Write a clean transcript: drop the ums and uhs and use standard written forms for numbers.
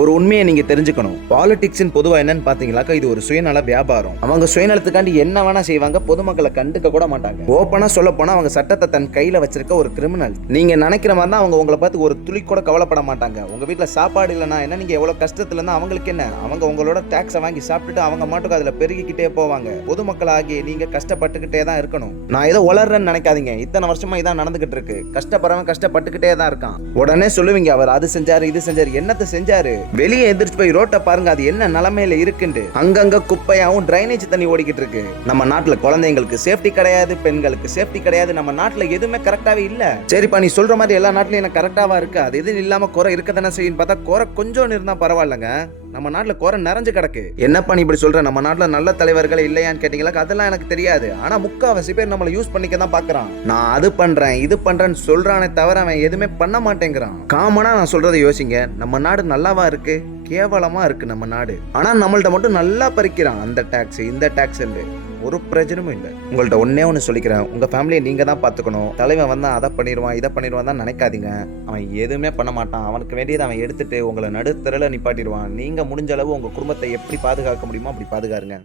ஒரு உண்மையை நீங்க தெரிஞ்சுக்கணும். பாலிடிக்ஸ் பொதுவா என்னன்னு பாத்தீங்களாக்கா, இது ஒரு சுயநல வியாபாரம். அவங்க சுயநலத்துக்காண்டி என்ன வேணா செய்வாங்க, பொதுமக்களை கண்டுக்க கூட மாட்டாங்க. ஓப்பனா சொல்ல போனா அவங்க சட்டத்தை தன் கையில வச்சிருக்க ஒரு கிரிமினல். நீங்க நினைக்கிற மாதிரி தான் அவங்க உங்களை பார்த்து ஒரு துளி கூட கவலைப்பட மாட்டாங்க. உங்க வீட்டுல சாப்பாடு இல்லைன்னா என்ன, நீங்க எவ்வளவு கஷ்டத்துல இருந்தா அவங்களுக்கு என்ன, அவங்க உங்களோட டாக்ஸை வாங்கி சாப்பிட்டுட்டு அவங்க மாட்டுக்கு அதுல பெருகிக்கிட்டே போவாங்க. பொதுமக்கள் ஆகிய நீங்க கஷ்டப்பட்டுக்கிட்டே தான் இருக்கணும். நான் ஏதோ வளர்றேன்னு நினைக்காதீங்க. இத்தனை வருஷமா இதான் நடந்துகிட்டு இருக்கு. கஷ்டப்படுறவன் கஷ்டப்பட்டுக்கிட்டே தான் இருக்கான். உடனே சொல்லுவீங்க, அவர் அது செஞ்சாரு இது செஞ்சாரு. என்னத்தை செஞ்சாரு? வெளியே எந்திரிச்சு போய் ரோட்டை பாருங்க, அது என்ன நிலைமையில இருக்குன்னு. அங்கங்க குப்பையாவும் டிரைனேஜ் தண்ணி ஓடிக்கிட்டு இருக்கு. நம்ம நாட்டுல குழந்தைங்களுக்கு சேஃப்டி கிடையாது, பெண்களுக்கு சேஃப்டி கிடையாது. நம்ம நாட்டுல எதுவுமே கரெக்டாவே இல்ல. சரிப்பா, நீ சொல்ற மாதிரி எல்லா நாட்டுலயும் எனக்கு கரெக்டாவா இருக்கு. அது எதுவும் இல்லாம குறை இருக்கதானே செய்யும் பார்த்தா, குறை கொஞ்சம் இருந்தா பரவாயில்லங்க. நம்ம நாட்டுல குறை நிறைஞ்சு கிடக்கு. என்னப்பா நீ இப்படி சொல்ற? நம்ம நாட்டுல நல்ல தலைவர்கள் இல்லையான்னு கேட்டீங்களா? அதெல்லாம் எனக்கு தெரியாது. ஆனா முக்காவாசி பேர் நம்மள யூஸ் பண்ணிக்க தான் பாக்குறான். நான் அது பண்றேன் இது பண்றேன்னு சொல்றானே தவிர அவன் எதுவுமே பண்ண மாட்டேங்கிறான். காமனா நான் சொல்றதை யோசிங்க. நம்ம நாடு நல்லாவா இருக்கு? கேவலமா இருக்கு நம்ம நாடு. ஆனா நம்மள்ட்ட மட்டும் நல்லா பறிக்கிறான். அந்த டாக்ஸ் இந்த டாக்ஸ் ஒரு பிரச்சனமும் இல்லை. உங்கள்ட்ட ஒன்னே ஒன்று சொல்லிக்கிறேன், உங்க ஃபேமிலியை நீங்க தான் பார்த்துக்கணும். தலைவன் வந்தா அதை பண்ணிடுவான் இதை பண்ணிடுவான் தான் நினைக்காதீங்க. அவன் எதுவுமே பண்ண மாட்டான். அவனுக்கு வேண்டியதை அவன் எடுத்துட்டு உங்களை நடுத்தரல நிப்பாட்டிடுவான். நீங்க முடிஞ்ச அளவு உங்க குடும்பத்தை எப்படி பாதுகாக்க முடியுமோ அப்படி பாதுகாருங்க.